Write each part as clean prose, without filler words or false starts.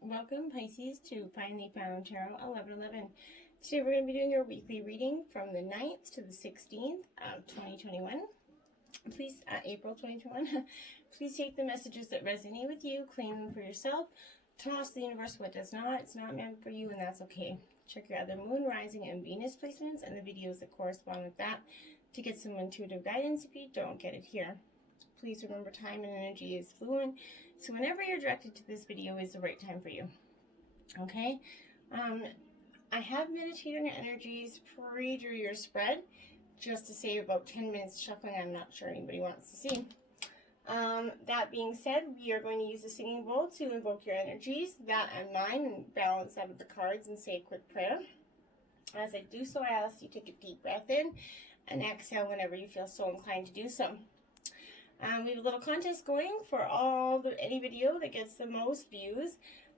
Welcome, Pisces, to Finally Found Tarot 1111. Today we're going to be doing your weekly reading from the 9th to the 16th of 2021. Please, April 2021. Please take the messages that resonate with you, claim them for yourself, toss the universe what does not. It's not meant for you, and that's okay. Check your other moon, rising, and Venus placements and the videos that correspond with that to get some intuitive guidance if you don't get it here. Please remember, time and energy is fluid, so whenever you're directed to this video is the right time for you. Okay? I have meditated on your energies, pre-drew your spread, just to save about 10 minutes shuffling. I'm not sure anybody wants to see. That being said, we are going to use the singing bowl to invoke your energies, that and mine, and balance out of the cards and say a quick prayer. As I do so, I ask you to take a deep breath in and exhale whenever you feel so inclined to do so. We have a little contest going for any video that gets the most views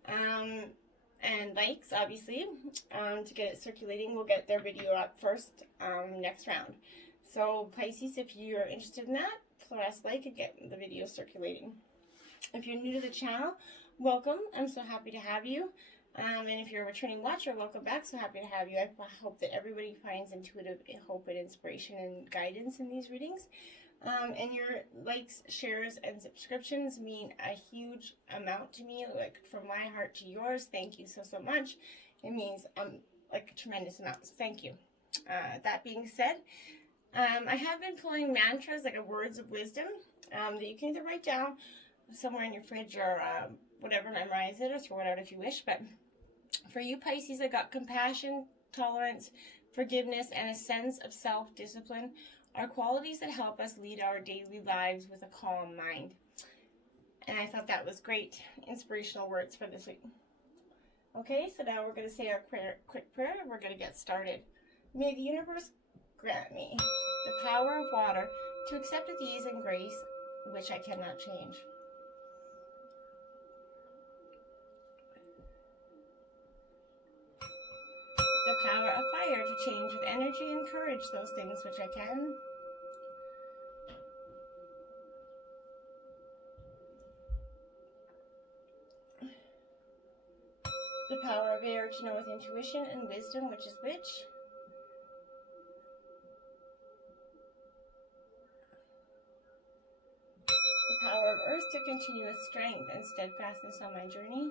and likes, obviously. To get it circulating, we'll get their video up first next round. So Pisces, if you're interested in that, press like and get the video circulating. If you're new to the channel, welcome. I'm so happy to have you. And if you're a returning watcher, welcome back. So happy to have you. I hope that everybody finds intuitive hope and inspiration and guidance in these readings. And your likes, shares, and subscriptions mean a huge amount to me, like from my heart to yours. Thank you so much. It means like a tremendous amount, so thank you. That being said, I have been pulling mantras, like words of wisdom, that you can either write down somewhere in your fridge or whatever, memorize it or throw it out if you wish. But for you Pisces, I got compassion, tolerance, forgiveness, and a sense of self-discipline are qualities that help us lead our daily lives with a calm mind. And I thought that was great inspirational words for this week. Okay, so now we're going to say our quick prayer and we're going to get started. May the universe grant me the power of water to accept with ease and grace which I cannot change. The power of fire to change with energy and courage those things which I can. The power of air to know with intuition and wisdom which is which. The power of earth to continue with strength and steadfastness on my journey.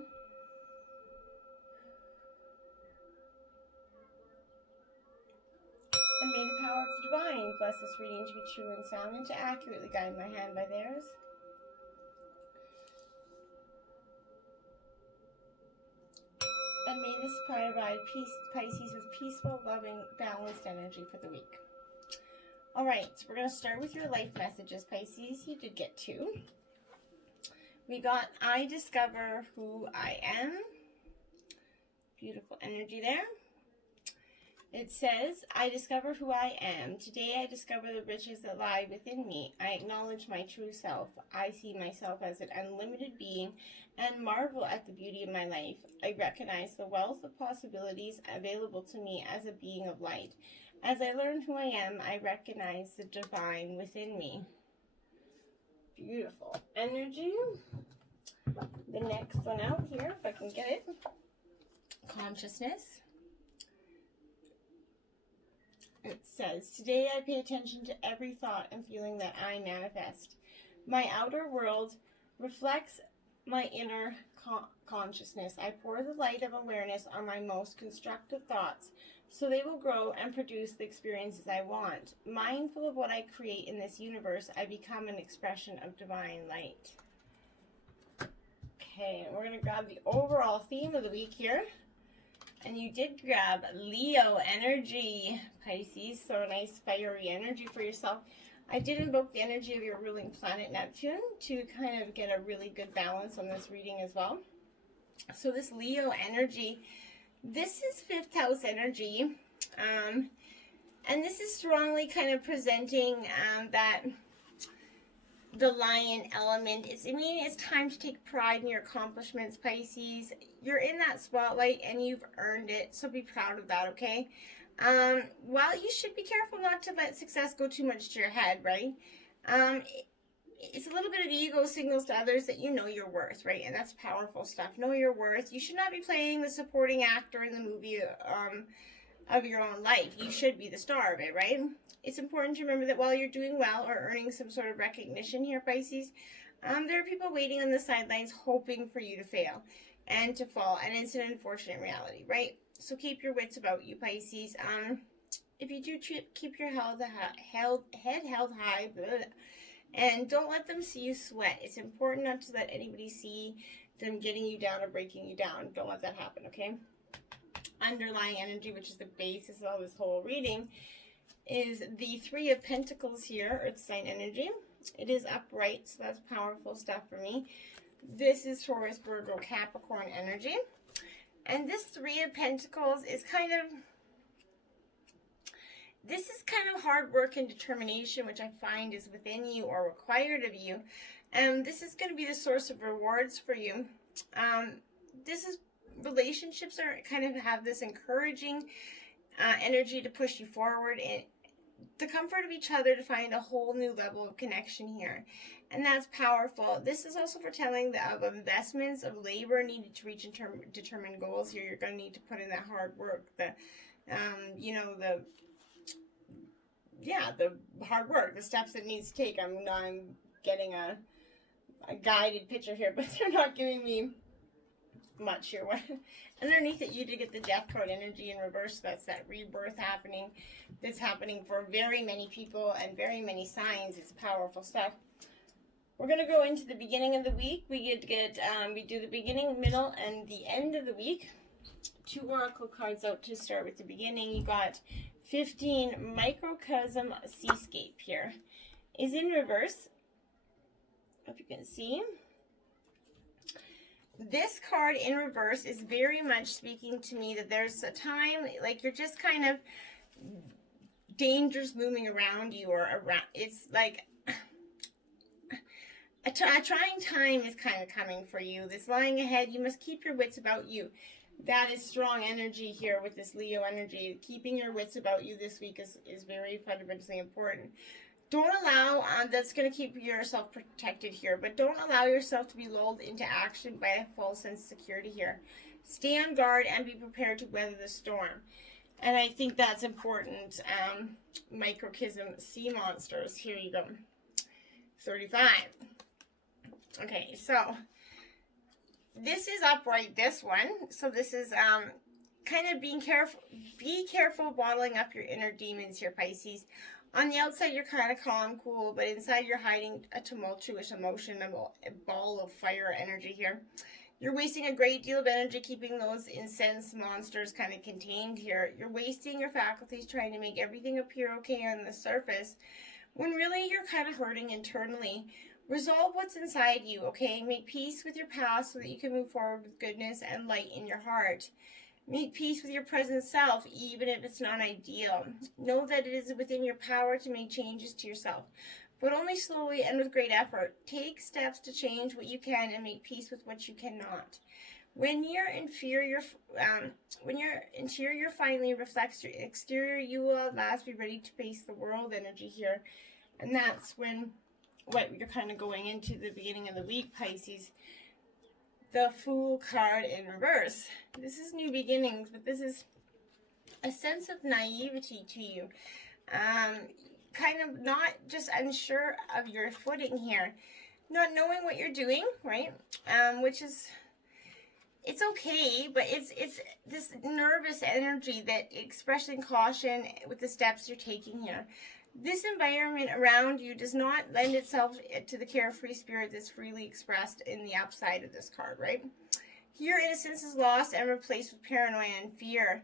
And may the power of the divine bless this reading to be true and sound and to accurately guide my hand by theirs. And may this provide Pisces with peaceful, loving, balanced energy for the week. All right, so we're going to start with your life messages, Pisces. You did get two. We got, I discover who I am. Beautiful energy there. It says, I discover who I am. Today I discover the riches that lie within me. I acknowledge my true self. I see myself as an unlimited being and marvel at the beauty of my life. I recognize the wealth of possibilities available to me as a being of light. As I learn who I am, I recognize the divine within me. Beautiful energy. The next one out here, if I can get it. Consciousness. It says, today I pay attention to every thought and feeling that I manifest. My outer world reflects my inner consciousness. I pour the light of awareness on my most constructive thoughts so they will grow and produce the experiences I want. Mindful of what I create in this universe, I become an expression of divine light. Okay, we're going to grab the overall theme of the week here. And you did grab Leo energy, Pisces, so a nice fiery energy for yourself. I did invoke the energy of your ruling planet Neptune to kind of get a really good balance on this reading as well. So this Leo energy, this is fifth house energy, and this is strongly kind of presenting that the lion element. It's time to take pride in your accomplishments, Pisces. You're in that spotlight and you've earned it, so be proud of that, okay? While you should be careful not to let success go too much to your head, right? it's a little bit of ego signals to others that you know your worth, right? And that's powerful stuff. Know your worth. You should not be playing the supporting actor in the movie of your own life. You should be the star of it, right? It's important to remember that while you're doing well or earning some sort of recognition here, Pisces, there are people waiting on the sidelines hoping for you to fail and to fall, and it's an unfortunate reality, right? So keep your wits about you, Pisces. If you do keep your head held high, and don't let them see you sweat. It's important not to let anybody see them getting you down or breaking you down. Don't let that happen, okay? Underlying energy, which is the basis of all this whole reading, is the Three of Pentacles here, Earth sign energy. It is upright, so that's powerful stuff for me. This is Taurus, Virgo, Capricorn energy. And this Three of Pentacles is kind of hard work and determination, which I find is within you or required of you. And this is going to be the source of rewards for you. Relationships are kind of have this encouraging energy to push you forward and the comfort of each other to find a whole new level of connection here. And that's powerful. This is also foretelling of investments of labor needed to reach determined goals here. You're going to need to put in that hard work. The hard work, the steps it needs to take. I'm getting a guided picture here, but they're not giving me much here. Underneath it, you do get the Death card energy in reverse. That's that rebirth happening. That's happening for very many people and very many signs. It's powerful stuff. We're going to go into the beginning of the week. We do the beginning, middle, and the end of the week. 2 oracle cards out to start with the beginning. You got 15 microcosm seascape here. Is in reverse. Hope you can see. This card in reverse is very much speaking to me that there's a time, like you're just kind of dangers looming around you, or around. It's like a trying time is kind of coming for you. This lying ahead, you must keep your wits about you. That is strong energy here with this Leo energy. Keeping your wits about you this week is very fundamentally important. Don't allow, that's going to keep yourself protected here, but don't allow yourself to be lulled into action by a false sense of security here. Stay on guard and be prepared to weather the storm. And I think that's important. Microcosm sea monsters. Here you go. 35. Okay, so this is upright, this one. So this is kind of being careful. Be careful bottling up your inner demons here, Pisces. On the outside, you're kind of calm, cool, but inside you're hiding a tumultuous emotion, a ball of fire energy here. You're wasting a great deal of energy keeping those incensed monsters kind of contained here. You're wasting your faculties trying to make everything appear okay on the surface, when really you're kind of hurting internally. Resolve what's inside you, okay? Make peace with your past so that you can move forward with goodness and light in your heart. Make peace with your present self, even if it's not ideal. Know that it is within your power to make changes to yourself, but only slowly and with great effort. Take steps to change what you can and make peace with what you cannot. When your interior finally reflects your exterior, you will at last be ready to face the world energy here. And that's what you're kind of going into the beginning of the week, Pisces. The Fool card in reverse. This is new beginnings, but this is a sense of naivety to you. Kind of not just unsure of your footing here. Not knowing what you're doing, right? Which is, it's okay, but it's this nervous energy that expressing caution with the steps you're taking here. This environment around you does not lend itself to the carefree spirit that's freely expressed in the upside of this card, right? Your innocence is lost and replaced with paranoia and fear.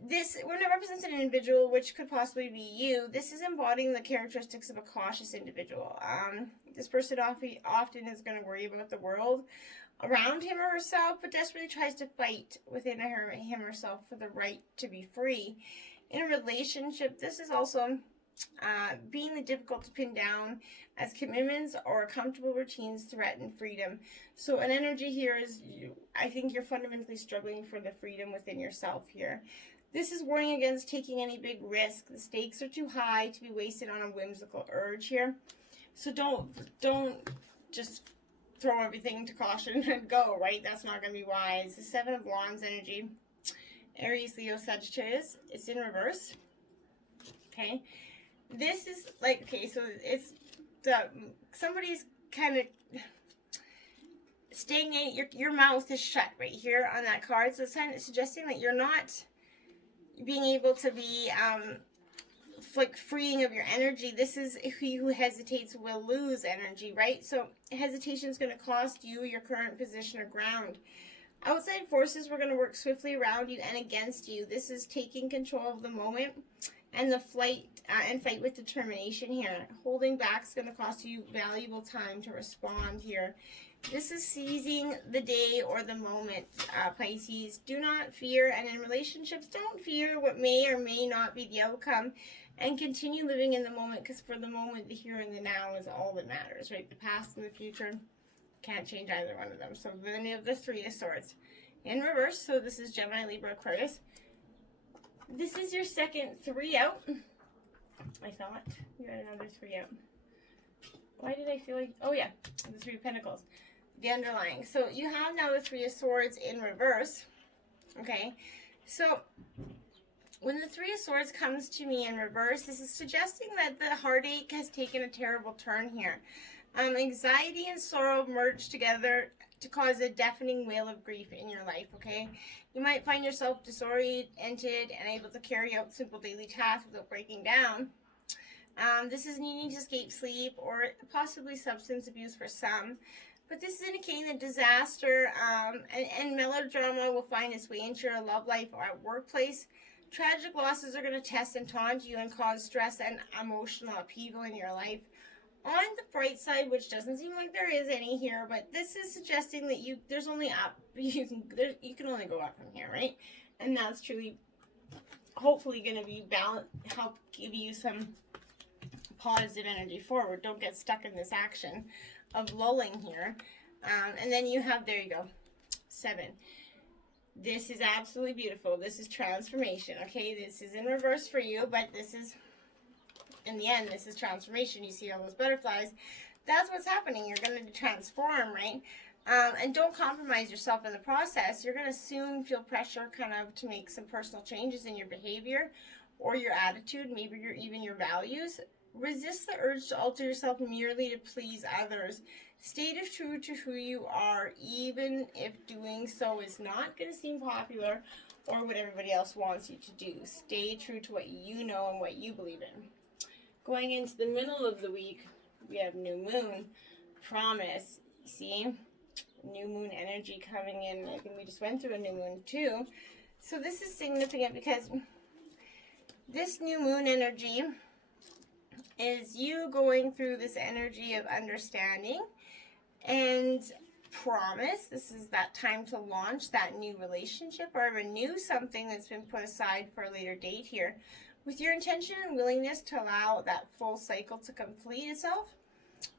When it represents an individual, which could possibly be you, this is embodying the characteristics of a cautious individual. This person often is going to worry about the world around him or herself, but desperately tries to fight within him or herself for the right to be free. In a relationship, this is also being the difficult to pin down, as commitments or comfortable routines threaten freedom. So an energy here is, I think you're fundamentally struggling for the freedom within yourself here. This is warning against taking any big risk. The stakes are too high to be wasted on a whimsical urge here. So don't just throw everything to caution and go, right? That's not going to be wise. The Seven of Wands energy, Aries, Leo, Sagittarius, it's in reverse. Okay, this is like, okay, so it's somebody's kind of stagnate. Your mouth is shut right here on that card, so it's kind of suggesting that you're not being able to be like freeing of your energy. This is, he who hesitates will lose energy, right? So hesitation is going to cost you your current position or ground. Outside forces were going to work swiftly around you and against you. This is taking control of the moment and the fight with determination here. Holding back is going to cost you valuable time to respond here. This is seizing the day or the moment, Pisces. Do not fear, and in relationships, don't fear what may or may not be the outcome, and continue living in the moment, because for the moment, the here and the now is all that matters, right? The past and the future, can't change either one of them. So then you have the Three of Swords in reverse. So this is Gemini, Libra, Aquarius. This is your second 3 out. I thought you had another 3 out. Why did I feel like, oh yeah, the Three of Pentacles, the underlying. So you have now the Three of Swords in reverse. Okay, so when the Three of Swords comes to me in reverse, this is suggesting that the heartache has taken a terrible turn here. Anxiety and sorrow merge together to cause a deafening wail of grief in your life, okay? You might find yourself disoriented and able to carry out simple daily tasks without breaking down. This is needing to escape sleep or possibly substance abuse for some. But this is indicating that disaster and melodrama will find its way into your love life or at workplace. Tragic losses are going to test and taunt you and cause stress and emotional upheaval in your life. On the bright side, which doesn't seem like there is any here, but this is suggesting that there's only up. You can only go up from here, right? And that's truly, hopefully, going to be help give you some positive energy forward. Don't get stuck in this action of lulling here. And then you have, there you go, 7. This is absolutely beautiful. This is transformation, okay? This is in reverse for you, but this is, in the end, this is transformation. You see all those butterflies. That's what's happening. You're going to transform, right? And don't compromise yourself in the process. You're going to soon feel pressure kind of to make some personal changes in your behavior or your attitude, maybe even your values. Resist the urge to alter yourself merely to please others. Stay true to who you are, even if doing so is not going to seem popular or what everybody else wants you to do. Stay true to what you know and what you believe in. Going into the middle of the week, we have new moon, promise. See, new moon energy coming in. I think we just went through a new moon too. So this is significant because this new moon energy is you going through this energy of understanding and promise. This is that time to launch that new relationship or renew something that's been put aside for a later date here. With your intention and willingness to allow that full cycle to complete itself,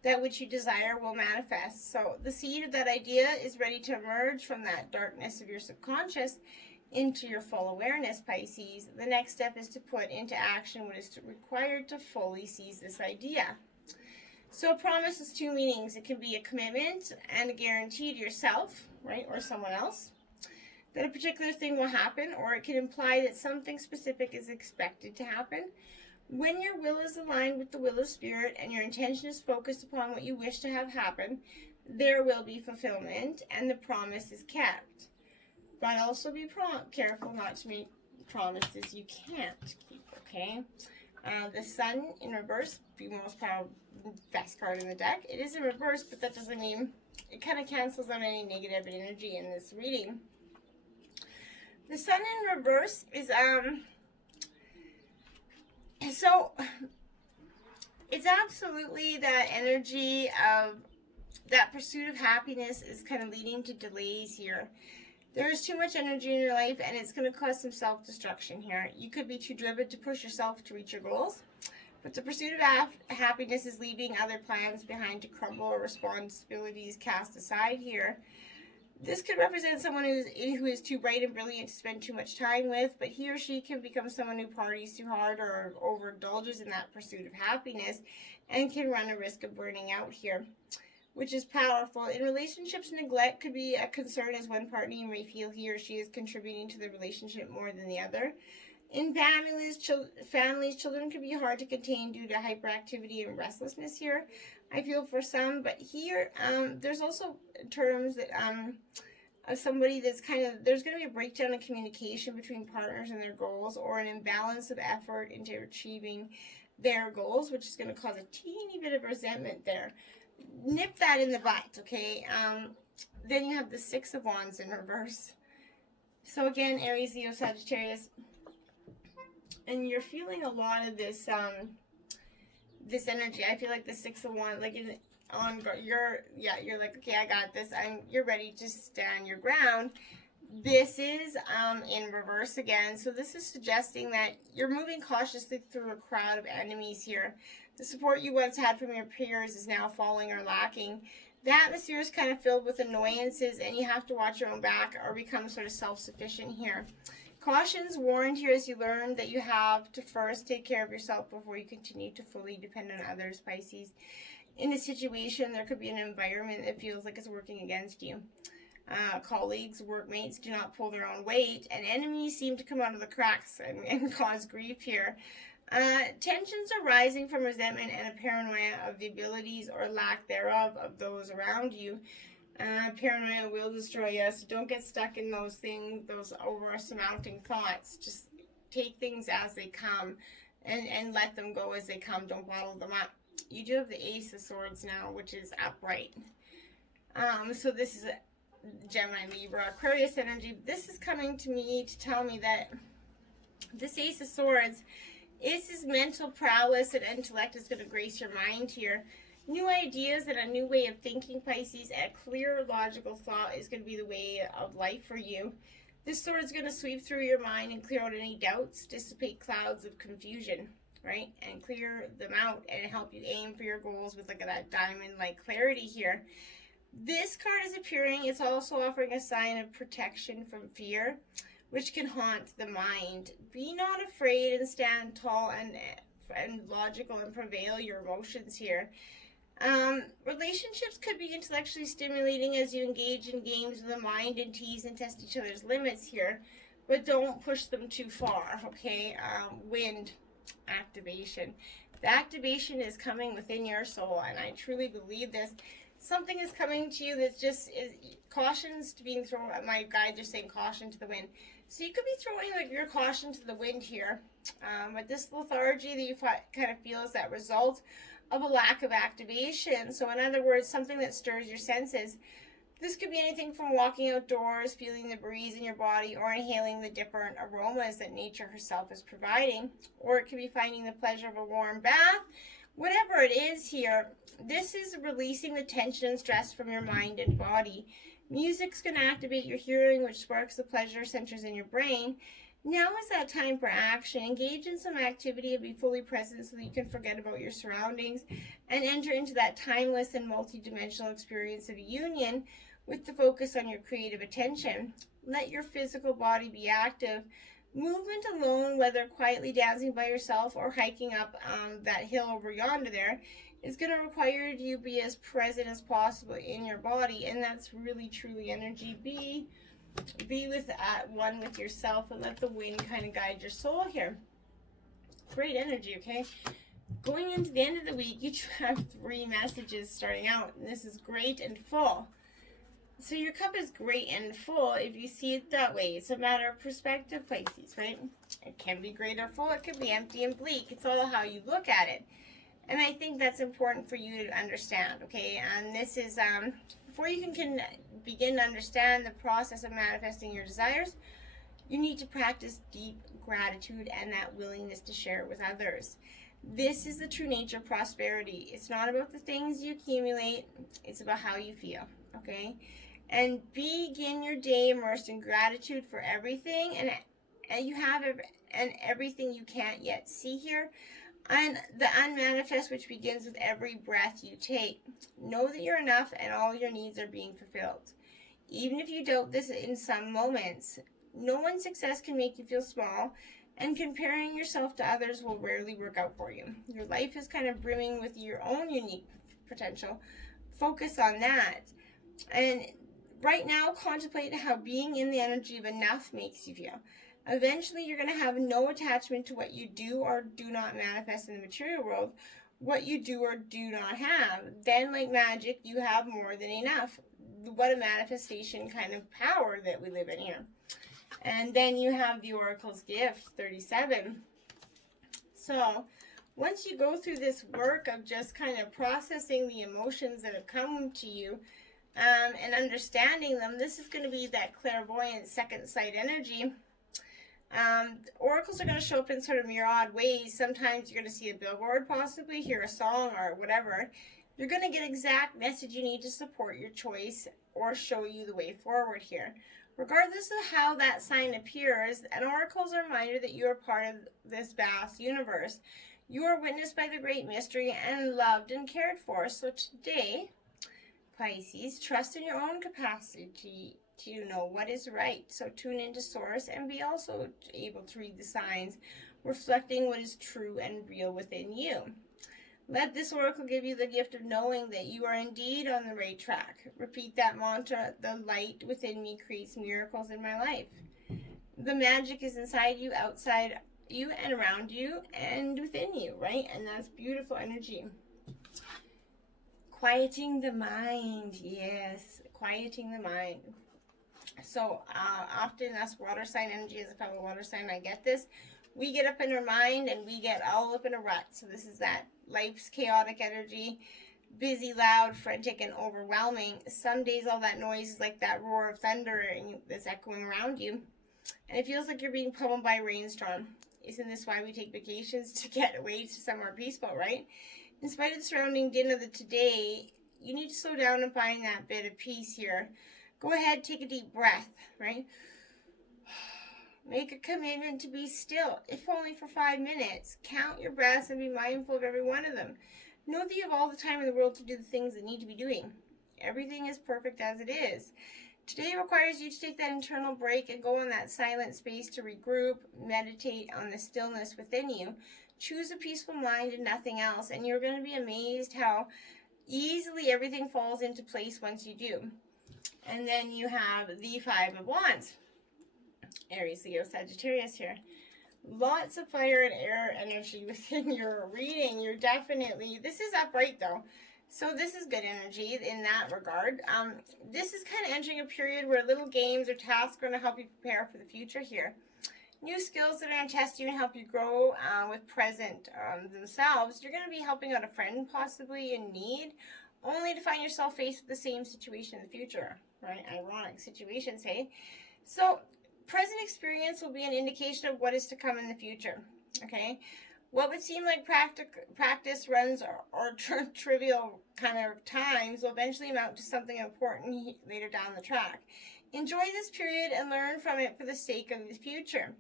that which you desire will manifest. So the seed of that idea is ready to emerge from that darkness of your subconscious into your full awareness, Pisces. The next step is to put into action what is required to fully seize this idea. So a promise has 2 meanings. It can be a commitment and a guarantee to yourself, right, or someone else, that a particular thing will happen, or it can imply that something specific is expected to happen. When your will is aligned with the will of Spirit and your intention is focused upon what you wish to have happen, there will be fulfillment and the promise is kept. But also be careful not to make promises you can't keep, okay? The Sun in reverse, the most powerful, best card in the deck. It is in reverse, but that doesn't mean, it kind of cancels out any negative energy in this reading. The Sun in reverse is, so it's absolutely that energy of that pursuit of happiness is kind of leading to delays here. There is too much energy in your life and it's going to cause some self-destruction here. You could be too driven to push yourself to reach your goals, but the pursuit of happiness is leaving other plans behind to crumble or responsibilities cast aside here. This could represent someone who is too bright and brilliant to spend too much time with, but he or she can become someone who parties too hard or overindulges in that pursuit of happiness and can run a risk of burning out here, which is powerful. In relationships, neglect could be a concern as one partner may feel he or she is contributing to the relationship more than the other. In families, children can be hard to contain due to hyperactivity and restlessness here, I feel, for some. But here, there's also terms that of somebody that's there's going to be a breakdown in communication between partners and their goals, or an imbalance of effort into achieving their goals, which is going to cause a teeny bit of resentment there. Nip that in the butt, okay? Then you have the Six of Wands in reverse. So again, Aries, Leo, Sagittarius, and you're feeling a lot of this this energy. I feel like the Six of Wands, like you're like, okay, I got this. You're ready to stand your ground. This is in reverse again. So this is suggesting that you're moving cautiously through a crowd of enemies here. The support you once had from your peers is now falling or lacking. The atmosphere is kind of filled with annoyances, and you have to watch your own back or become sort of self-sufficient here. Caution's warned here as you learn that you have to first take care of yourself before you continue to fully depend on others, Pisces. In a situation, there could be an environment that feels like it's working against you. Colleagues, workmates do not pull their own weight, and enemies seem to come out of the cracks and cause grief here. Tensions are rising from resentment and a paranoia of the abilities or lack thereof of those around you. Paranoia will destroy you, so don't get stuck in those things, those over-surmounting thoughts. Just take things as they come and let them go as they come. Don't bottle them up. You do have the Ace of Swords now, which is upright. So this is a Gemini, Libra, Aquarius energy. This is coming to me to tell me that this Ace of Swords is his mental prowess and intellect is going to grace your mind here. New ideas and a new way of thinking, Pisces, and a clear, logical thought is going to be the way of life for you. This sword is going to sweep through your mind and clear out any doubts, dissipate clouds of confusion, right? And clear them out and help you aim for your goals with like that diamond-like clarity here. This card is appearing. It's also offering a sign of protection from fear, which can haunt the mind. Be not afraid and stand tall and logical and prevail your emotions here. Relationships could be intellectually stimulating as you engage in games of the mind and tease and test each other's limits here, but don't push them too far, okay? Wind activation. The activation is coming within your soul, and I truly believe this. Something is coming to you that's just cautions to being thrown. My guides are saying caution to the wind. So you could be throwing like your caution to the wind here. With this lethargy that you kind of feel is that result of a lack of activation. So in other words, something that stirs your senses. This could be anything from walking outdoors, feeling the breeze in your body, or inhaling the different aromas that nature herself is providing. Or it could be finding the pleasure of a warm bath. Whatever it is here, this is releasing the tension and stress from your mind and body. Music's going to activate your hearing, which sparks the pleasure centers in your brain. Now is that time for action. Engage in some activity and be fully present so that you can forget about your surroundings and enter into that timeless and multidimensional experience of union with the focus on your creative attention. Let your physical body be active. Movement alone, whether quietly dancing by yourself or hiking up that hill over yonder there, is going to require you to be as present as possible in your body, and that's really truly energy. Be with one with yourself and let the wind kind of guide your soul here. Great energy, okay? Going into the end of the week, you have 3 messages starting out, and this is great and full. So your cup is great and full if you see it that way. It's a matter of perspective, Pisces, right? It can be great or full. It can be empty and bleak. It's all how you look at it. And I think that's important for you to understand, okay? And this is, before you can begin to understand the process of manifesting your desires, you need to practice deep gratitude and that willingness to share it with others. This is the true nature of prosperity. It's not about the things you accumulate. It's about how you feel, okay? And begin your day immersed in gratitude for everything and you have and everything you can't yet see here. And the unmanifest, which begins with every breath you take. Know that you're enough and all your needs are being fulfilled. Even if you doubt this in some moments, no one's success can make you feel small, and comparing yourself to others will rarely work out for you. Your life is kind of brimming with your own unique potential. Focus on that. And right now, contemplate how being in the energy of enough makes you feel. Eventually, you're going to have no attachment to what you do or do not manifest in the material world, what you do or do not have. Then, like magic, you have more than enough. What a manifestation kind of power that we live in here. And then you have the Oracle's gift, 37. So, once you go through this work of just kind of processing the emotions that have come to you, and understanding them, this is going to be that clairvoyant second sight energy. Oracles are going to show up in sort of myriad ways. Sometimes you're going to see a billboard, possibly hear a song or whatever. You're going to get exact message you need to support your choice or show you the way forward here. Regardless of how that sign appears, an oracle is a reminder that you are part of this vast universe. You are witnessed by the great mystery and loved and cared for. So today, Pisces, trust in your own capacity to know what is right. So tune into source and be also able to read the signs, reflecting what is true and real within you. Let this oracle give you the gift of knowing that you are indeed on the right track. Repeat that mantra, the light within me creates miracles in my life. The magic is inside you, outside you, and around you, and within you, right? And that's beautiful energy. Quieting the mind, yes, quieting the mind. So often us water sign energy, as a fellow water sign, I get this. We get up in our mind and we get all up in a rut. So this is that life's chaotic energy, busy, loud, frantic, and overwhelming. Some days all that noise is like that roar of thunder and that's echoing around you. And it feels like you're being pummeled by a rainstorm. Isn't this why we take vacations? To get away to somewhere peaceful, right? In spite of the surrounding din of the today, you need to slow down and find that bit of peace here. Go ahead, take a deep breath, right? Make a commitment to be still, if only for 5 minutes. Count your breaths and be mindful of every one of them. Know that you have all the time in the world to do the things that need to be doing. Everything is perfect as it is. Today requires you to take that internal break and go on that silent space to regroup, meditate on the stillness within you. Choose a peaceful mind and nothing else, and you're going to be amazed how easily everything falls into place once you do. And then you have the Five of Wands. Aries, Leo, Sagittarius here. Lots of fire and air energy within your reading. You're definitely, this is upright though. So this is good energy in that regard. This is kind of entering a period where little games or tasks are going to help you prepare for the future here. New skills that are going to test you and help you grow with present themselves. You're going to be helping out a friend possibly in need, only to find yourself faced with the same situation in the future, right? Ironic situations, hey? So present experience will be an indication of what is to come in the future, okay? What would seem like practice runs or trivial kind of times will eventually amount to something important later down the track. Enjoy this period and learn from it for the sake of the future.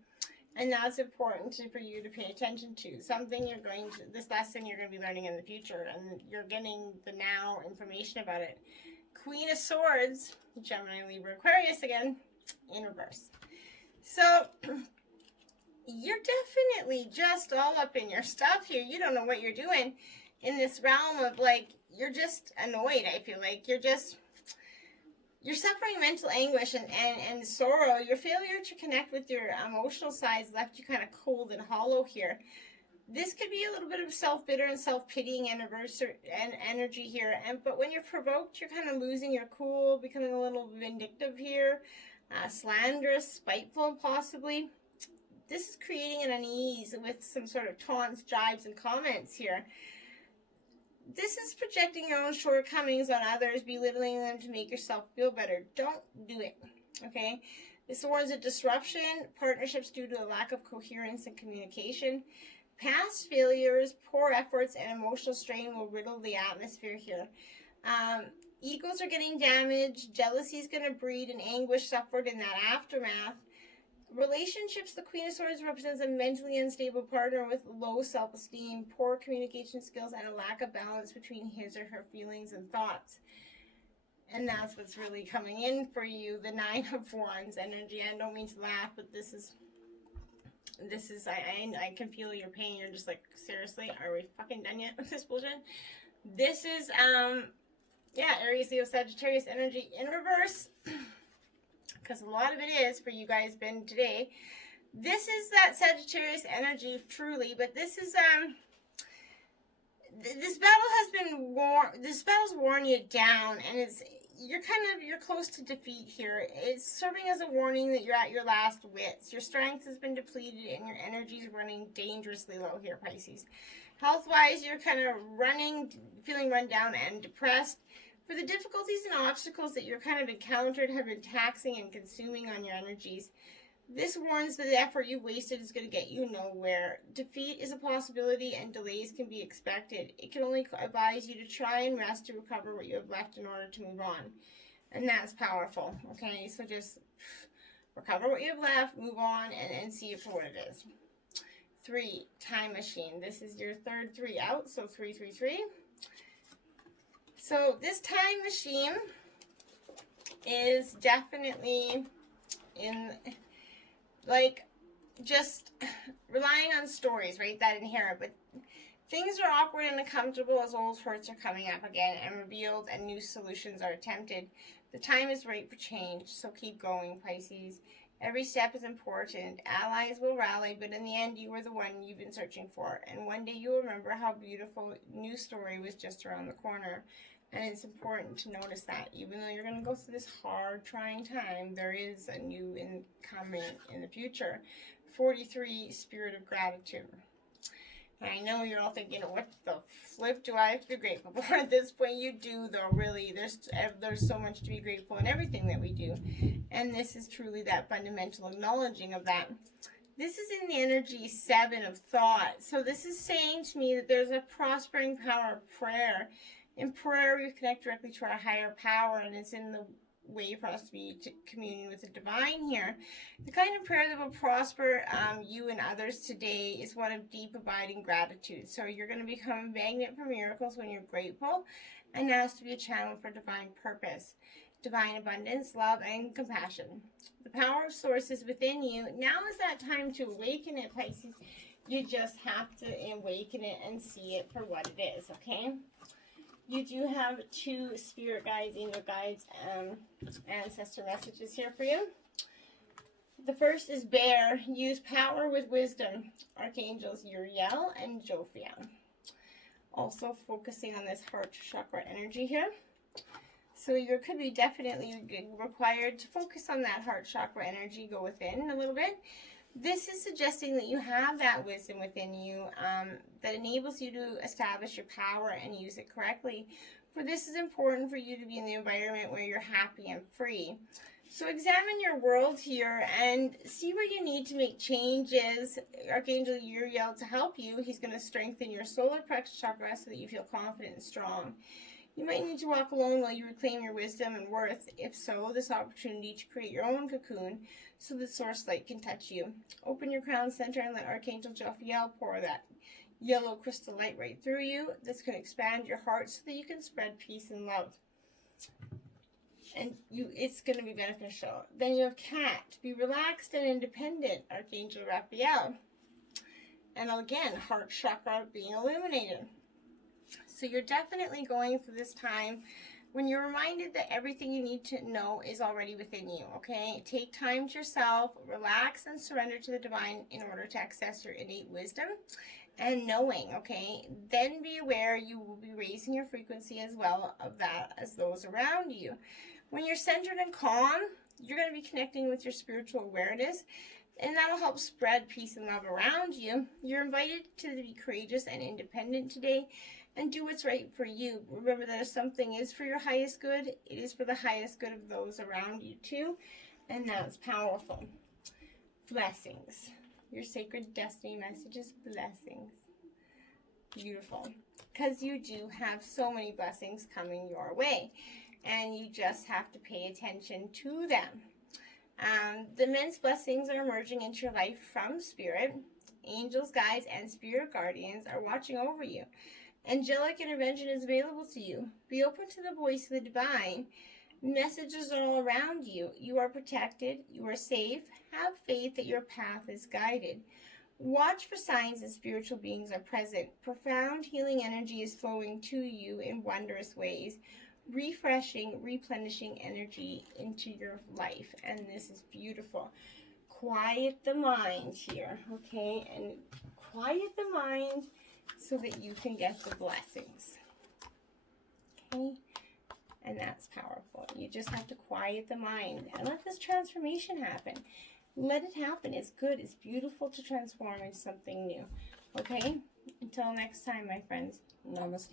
And that's important for you to pay attention to. Something you're going to, this lesson you're going to be learning in the future, and you're getting the now information about it. Queen of Swords, Gemini, Libra, Aquarius again, in reverse. So you're definitely just all up in your stuff here. You don't know what you're doing in this realm of, like, you're just annoyed, I feel like. You're suffering mental anguish and sorrow. Your failure to connect with your emotional sides left you kind of cold and hollow here. This could be a little bit of self-bitter and self-pitying energy here. But when you're provoked, you're kind of losing your cool, becoming a little vindictive here, slanderous, spiteful possibly. This is creating an unease with some sort of taunts, jibes, and comments here. This is projecting your own shortcomings on others, belittling them to make yourself feel better. Don't do it, okay? This warns of disruption, partnerships due to a lack of coherence and communication. Past failures, poor efforts, and emotional strain will riddle the atmosphere here. Egos are getting damaged. Jealousy is going to breed and anguish suffered in that aftermath. Relationships, the Queen of Swords represents a mentally unstable partner with low self-esteem, poor communication skills, and a lack of balance between his or her feelings and thoughts. And that's what's really coming in for you, the 9 of Wands energy. I don't mean to laugh, but this is, I can feel your pain. You're just like, seriously, are we fucking done yet with this bullshit? This is, yeah, Aries, Leo, Sagittarius energy in reverse. Because a lot of it is, for you guys, been today. This is that Sagittarius energy, truly, but this is, this battle has been this battle's worn you down, and you're close to defeat here. It's serving as a warning that you're at your last wits. Your strength has been depleted and your energy is running dangerously low here, Pisces. Health-wise, you're kind of feeling run down and depressed. For the difficulties and obstacles that you're kind of encountered have been taxing and consuming on your energies. This warns that the effort you've wasted is going to get you nowhere. Defeat is a possibility and delays can be expected. It can only advise you to try and rest to recover what you have left in order to move on. And that's powerful, okay? So just recover what you have left, move on, and see it for what it is. 3, time machine. This is your third 3 out, so 3, 3, 3. So this time machine is definitely in, like, just relying on stories, right, that inherit, but things are awkward and uncomfortable as old hurts are coming up again and revealed and new solutions are attempted. The time is right for change, so keep going, Pisces. Every step is important. Allies will rally, but in the end, you are the one you've been searching for, and one day you'll remember how beautiful new story was just around the corner. And it's important to notice that even though you're going to go through this hard, trying time, there is a new coming in the future. 43, spirit of gratitude. And I know you're all thinking, what the flip do I have to be grateful for? At this point, you do, though, really. There's so much to be grateful in everything that we do. And this is truly that fundamental acknowledging of that. This is in the energy 7 of thought. So this is saying to me that there's a prospering power of prayer. In prayer, we connect directly to our higher power, and it's in the way for us to be communion with the divine here. The kind of prayer that will prosper you and others today is one of deep, abiding gratitude. So you're going to become a magnet for miracles when you're grateful and asked to be a channel for divine purpose, divine abundance, love, and compassion. The power of source is within you. Now is that time to awaken it, Pisces. You just have to awaken it and see it for what it is, okay? You do have 2 spirit guides, angel guides, ancestor messages here for you. The first is Bear. Use power with wisdom. Archangels Uriel and Jophiel. Also focusing on this heart chakra energy here. So you could be definitely required to focus on that heart chakra energy. Go within a little bit. This is suggesting that you have that wisdom within you that enables you to establish your power and use it correctly. For this is important for you to be in the environment where you're happy and free. So examine your world here and see where you need to make changes. Archangel Uriel to help you. He's going to strengthen your solar plexus chakra so that you feel confident and strong. You might need to walk alone while you reclaim your wisdom and worth. If so, this opportunity to create your own cocoon so the source light can touch you. Open your crown center and let Archangel Jophiel pour that yellow crystal light right through you. This can expand your heart so that you can spread peace and love. And it's going to be beneficial. Then you have Cat. Be relaxed and independent, Archangel Raphael. And again, heart chakra being illuminated. So you're definitely going through this time when you're reminded that everything you need to know is already within you, okay? Take time to yourself, relax and surrender to the divine in order to access your innate wisdom and knowing, okay? Then be aware you will be raising your frequency as well of that as those around you. When you're centered and calm, you're going to be connecting with your spiritual awareness, and that'll help spread peace and love around you. You're invited to be courageous and independent today and do what's right for you. Remember that if something is for your highest good, it is for the highest good of those around you too, and that's powerful. Blessings. Your sacred destiny messages, blessings. Beautiful. Because you do have so many blessings coming your way, and you just have to pay attention to them. The immense blessings are emerging into your life from Spirit. Angels, guides, and spirit guardians are watching over you. Angelic intervention is available to you. Be open to the voice of the divine. Messages all around you. You are protected. You are safe. Have faith that your path is guided. Watch for signs that spiritual beings are present. Profound healing energy is flowing to you in wondrous ways, refreshing, replenishing energy into your life. And this is beautiful. Quiet the mind here, okay? And quiet the mind so that you can get the blessings, okay? And that's powerful. You just have to quiet the mind and let this transformation happen. Let it happen. It's good. It's beautiful to transform into something new. Okay? Until next time, my friends. Namaste.